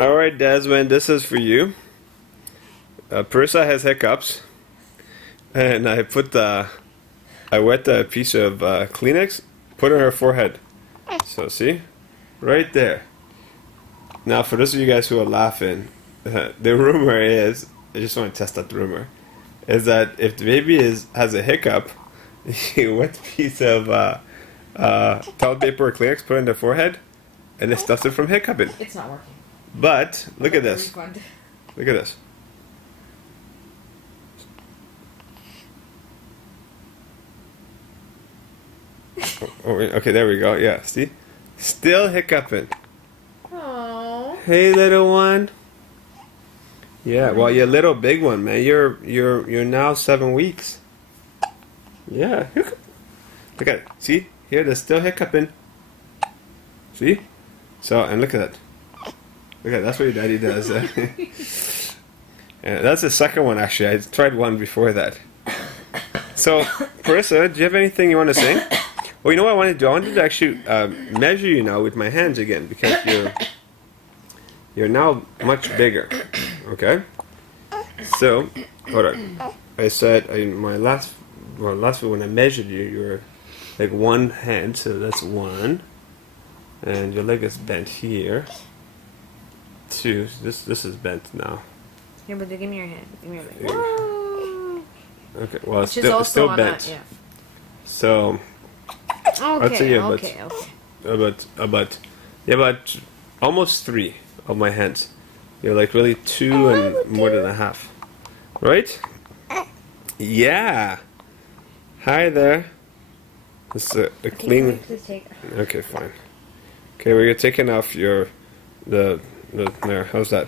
Alright, Desmond, this is for you. Perissa has hiccups, and I wet a piece of Kleenex, put it on her forehead. So see, right there. Now, for those of you guys who are laughing, the rumor is, I just want to test out the rumor, is that if the baby has a hiccup, you wet a piece of toilet paper or Kleenex, put it on their forehead, and it stops it from hiccuping. It's not working. But look at this. Look at this. Oh, okay, there we go. Yeah, see? Still hiccuping. Aww. Hey, little one. Yeah, well, you're a little big one, man. You're now 7 weeks. Yeah. Look at it. See? Here, they're still hiccuping. See? So, and look at that. Look at that. That's what your daddy does. Yeah, that's the second one, actually. I tried one before that. So, Perissa, do you have anything you want to say? Well, you know what I wanted to do? I wanted to actually measure you now with my hands again, because you're now much bigger. Okay? So, hold on. I said in my last when I measured you, you were like one hand, so that's one. And your leg is bent here. Two. This is bent now. Here, but give me your hand. Give me your leg. Whoa. Okay, well, it's still bent. That, yeah. So, I'd say you're about almost 3 of my hands. You're like really 2 and more than a half. Right? Yeah. Hi there. This is a clean. Okay, fine. Okay, we're taking off there. How's that?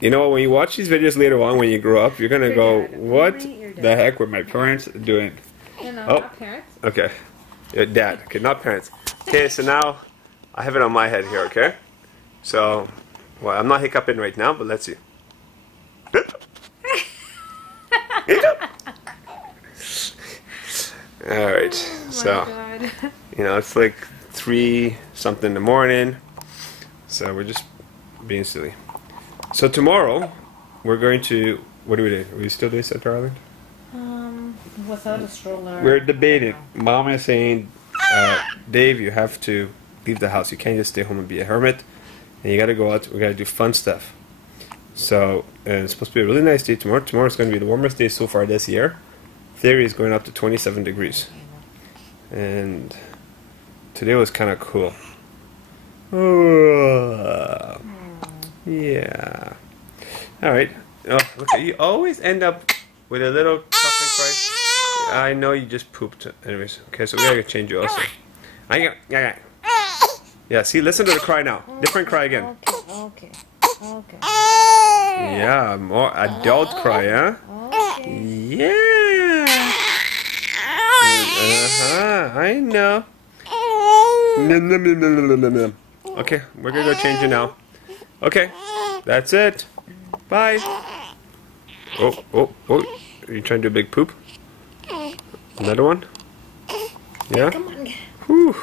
You know, when you watch these videos later on, when you grow up, you're gonna go, "What the heck were my parents doing?" No, not parents. Okay, your dad. Okay, not parents. Okay, so now I have it on my head here. Okay, so well, I'm not hiccuping right now, but let's see. All right, so you know it's like 3 something in the morning, so we're just being silly. So tomorrow we're going to, what do we do? Are we still doing Center Island? Without a stroller. We're debating. Mom is saying, Dave, you have to leave the house. You can't just stay home and be a hermit, and you got to go out. We got to do fun stuff. So it's supposed to be a really nice day tomorrow. Tomorrow's going to be the warmest day so far this year. Theory is going up to 27 degrees. And today was kind of cool. Yeah. Alright. Oh, look, you always end up with a little cough and cry. I know you just pooped. Anyways. Okay, so we gotta change you also. Yeah, see, listen to the cry now. Different cry again. Okay. Yeah, more adult cry, huh? Okay. Yeah. I know. Okay, we're gonna go change you now. Okay, that's it. Bye. Oh. Are you trying to do a big poop? Another one? Yeah? Come on. Whew.